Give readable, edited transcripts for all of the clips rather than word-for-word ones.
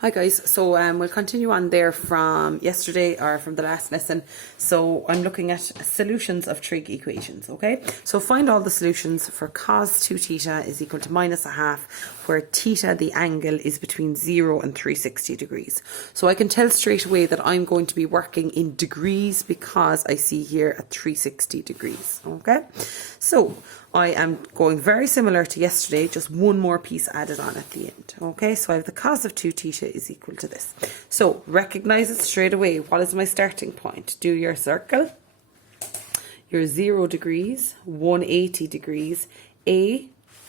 Hi guys, so we'll continue on there from yesterday or from the last lesson. So I'm looking at solutions of trig equations, okay? So find all the solutions for cos 2 theta is equal to minus a half, where theta, the angle, is between 0 and 360 degrees. So I can tell straight away that I'm going to be working in degrees because I see here at 360 degrees, okay? So I am going very similar to yesterday, just one more piece added on at the end. Okay, so I have the cos of 2 theta is equal to this. So recognize it straight away. What is my starting point? Do your circle, your 0 degrees, 180 degrees, A,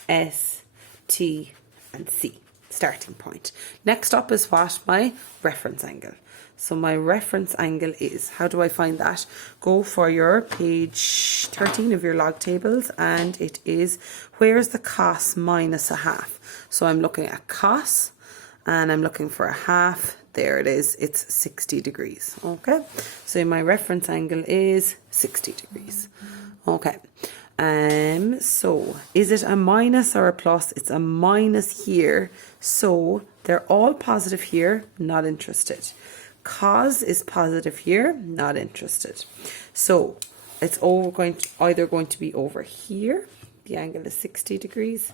S, T, and C. Starting point. Next up is what? My reference angle. So my reference angle is, how do I find that? Go for your page 13 of your log tables, and it is, where's the cos minus a half? So I'm looking at cos, and I'm looking for a half. There it is, it's 60 degrees, okay? So my reference angle is 60 degrees, okay. So is it a minus or a plus? It's a minus here, so they're all positive here, not interested. Cos is positive here, not interested. So it's either going to be over here. The angle is 60 degrees.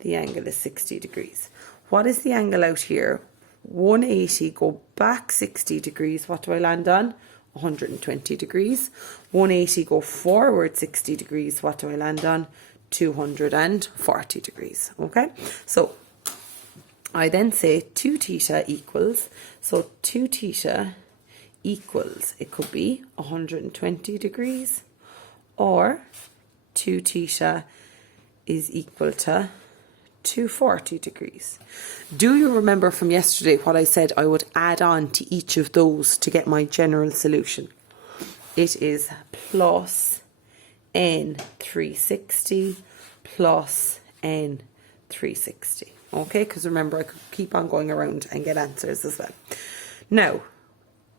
The angle is 60 degrees. What is the angle out here? 180, go back 60 degrees. What do I land on? 120 degrees. 180, go forward 60 degrees. What do I land on? 240 degrees. Okay, so I then say 2 theta equals, so 2 theta equals, it could be 120 degrees, or 2 theta is equal to 240 degrees. Do you remember from yesterday what I said I would add on to each of those to get my general solution? It is plus n 360 plus n 360. Okay, because remember I could keep on going around and get answers as well. Now,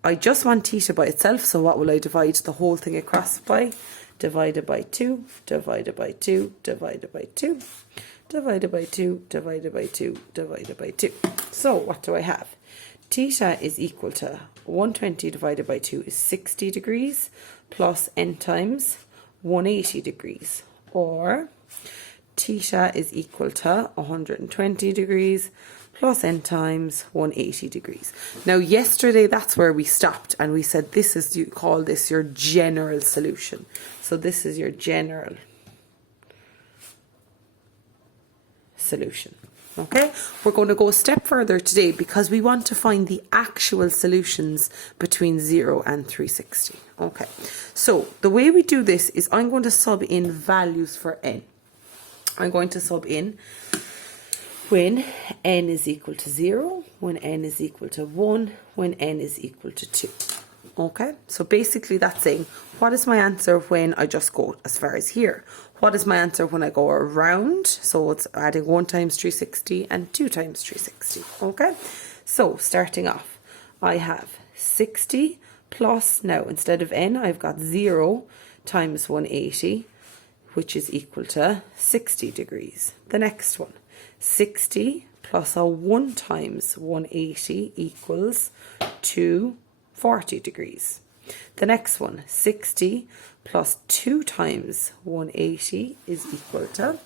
I just want theta by itself, so what will I divide the whole thing across by? Divided by 2, divided by 2, divided by 2, divided by 2, divided by 2, divided by 2. So what do I have? Theta is equal to 120 divided by 2 is 60 degrees plus n times 180 degrees, or theta is equal to 120 degrees plus n times 180 degrees. Now yesterday that's where we stopped, and we said this is, you call this your general solution. So this is your general solution. Okay, we're going to go a step further today because we want to find the actual solutions between 0 and 360. Okay, so the way we do this is I'm going to sub in values for n. I'm going to sub in when n is equal to 0, when n is equal to 1, when n is equal to 2. Okay, so basically that's saying, what is my answer when I just go as far as here? What is my answer when I go around? So it's adding 1 times 360 and 2 times 360. Okay, so starting off, I have 60 plus, now instead of n, I've got 0 times 180, which is equal to 60 degrees. The next one, 60 plus a 1 times 180 equals 240 degrees. The next one, 60 plus 2 times 180 is equal to,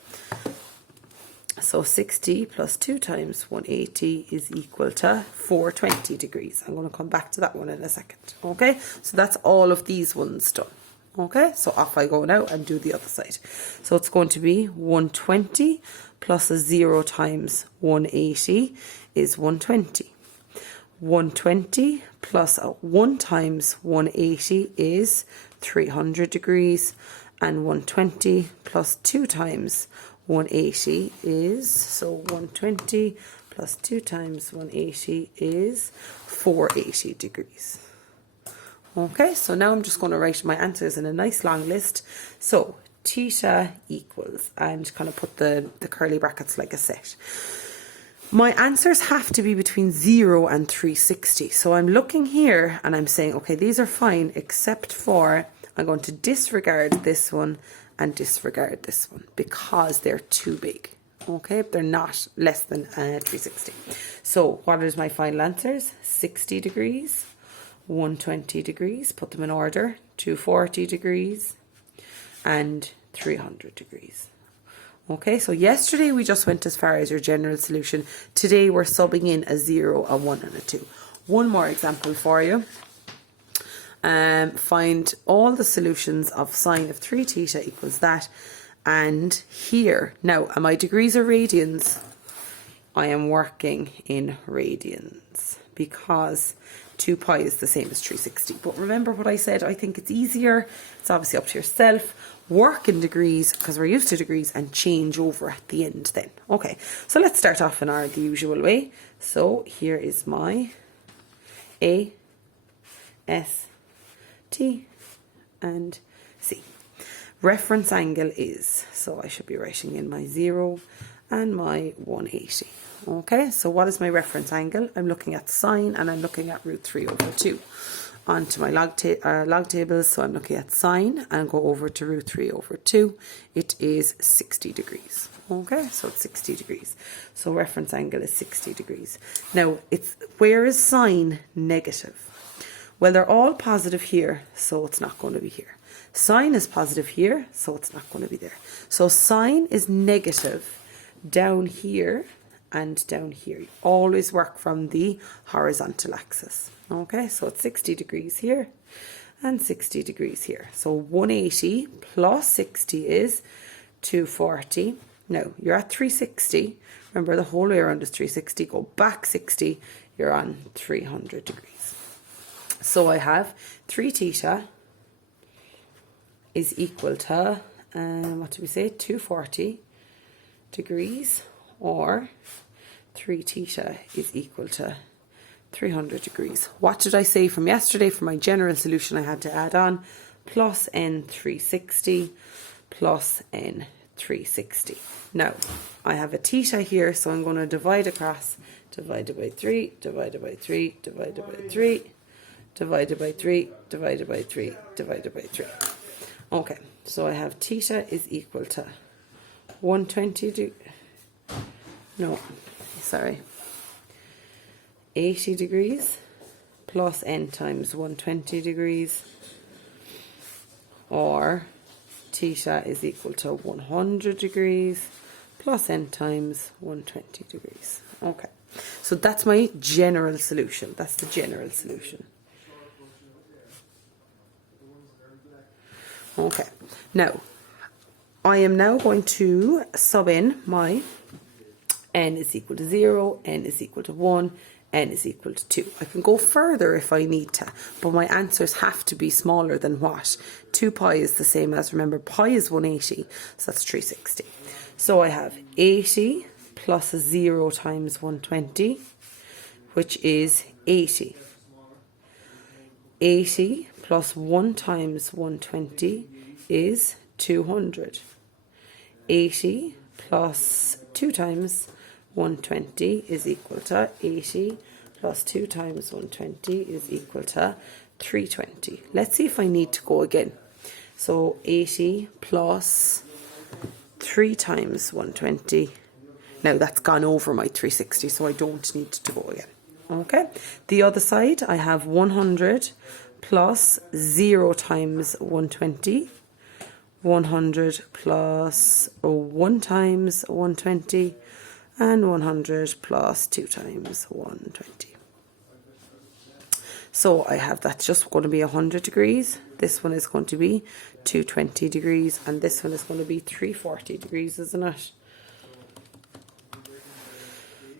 so 60 plus 2 times 180 is equal to 420 degrees. I'm going to come back to that one in a second. Okay, so that's all of these ones done. Okay, so off I go now and do the other side. So it's going to be 120 plus a 0 times 180 is 120. 120 plus a 1 times 180 is 300 degrees. And 120 plus 2 times 180 is, so 120 plus 2 times 180 is 480 degrees. Okay, so now I'm just going to write my answers in a nice long list. So theta equals, and kind of put the curly brackets like a set. My answers have to be between 0 and 360. So I'm looking here and I'm saying, okay, these are fine, except for I'm going to disregard this one and disregard this one because they're too big. Okay, they're not less than 360. So what is my final answers? 60 degrees, 120 degrees, put them in order, 240 degrees, and 300 degrees. Okay, so yesterday we just went as far as your general solution. Today we're subbing in a 0, a 1 and a 2. One more example for you. Find all the solutions of sine of 3 theta equals that. And here, now, am I degrees or radians? I am working in radians because 2 pi is the same as 360. But remember what I said, I think it's easier. It's obviously up to yourself. Work in degrees because we're used to degrees and change over at the end then. Okay, so let's start off in the usual way. So here is my A, S, T, and C. Reference angle is, so I should be writing in my 0 and my 180. Okay, so what is my reference angle? I'm looking at sine and I'm looking at root 3 over 2. On to my log tables, so I'm looking at sine and go over to root 3 over 2. It is 60 degrees. Okay, so it's 60 degrees. So reference angle is 60 degrees. Now, where is sine negative? Well, they're all positive here, so it's not going to be here. Sine is positive here, so it's not going to be there. So sine is negative down here and down here. You always work from the horizontal axis. Okay, so it's 60 degrees here and 60 degrees here. So 180 plus 60 is 240. Now, you're at 360. Remember, the whole way around is 360. Go back 60, you're on 300 degrees. So I have 3 theta is equal to, what did we say, 240 degrees, or 3 theta is equal to 300 degrees. What did I say from yesterday? For my general solution, I had to add on plus n 360 plus n 360. Now, I have a theta here, so I'm going to divide across, divided by 3, divided by 3, divided by 3, divided by 3, divided by 3, divided by 3. Okay, so I have theta is equal to 80 degrees plus n times 120 degrees, or theta is equal to 100 degrees plus n times 120 degrees. Okay, so that's my general solution. That's the general solution. Okay, now I am now going to sub in my n is equal to 0, n is equal to 1, n is equal to 2. I can go further if I need to, but my answers have to be smaller than what? 2 pi is the same as, remember, pi is 180, so that's 360. So I have 80 plus 0 times 120, which is 80. 80 plus 1 times 120 is 200. 80 plus 2 times 120 is equal to 80 plus 2 times 120 is equal to 320. Let's see if I need to go again. So 80 plus 3 times 120. Now that's gone over my 360, so I don't need to go again. Okay, the other side, I have 100 plus 0 times 120, 100 plus 1 times 120, and 100 plus 2 times 120. So I have, that's just going to be 100 degrees, this one is going to be 220 degrees, and this one is going to be 340 degrees, isn't it?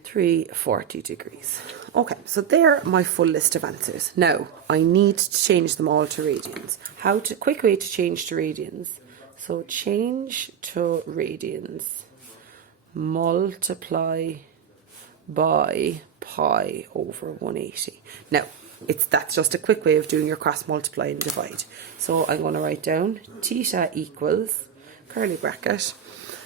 340 degrees. Okay, so there my full list of answers. Now, I need to change them all to radians. Quick way to change to radians. So change to radians, multiply by pi over 180. Now, that's just a quick way of doing your cross multiply and divide. So I'm going to write down theta equals, curly bracket,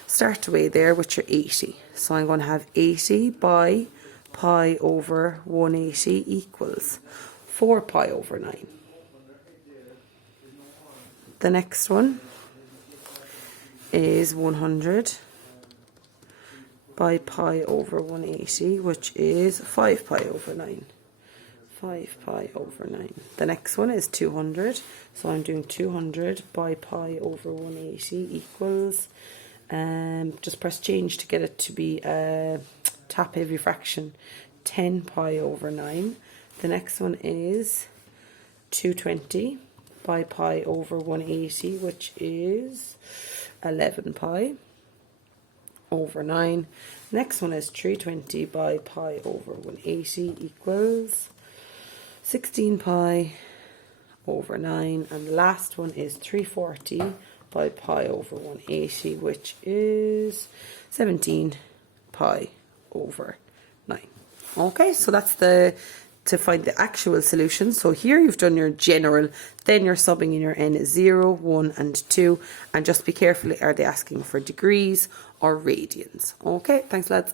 start away there with your 80. So I'm going to have 80 by pi over 180 equals 4 pi over 9. The next one is 100 by pi over 180, which is 5 pi over 9. 5 pi over 9. The next one is 200. So I'm doing 200 by pi over 180 equals, just press change to get it to be a top heavy fraction, 10 pi over 9. The next one is 220 by pi over 180, which is 11 pi over 9. Next one is 320 by pi over 180 equals 16 pi over 9. And the last one is 340 by pi over 180, which is 17 pi over 9. Okay, so that's to find the actual solution. So here you've done your general, then you're subbing in your n is 0, 1 and 2, and just be careful, are they asking for degrees or radians? Okay, thanks lads.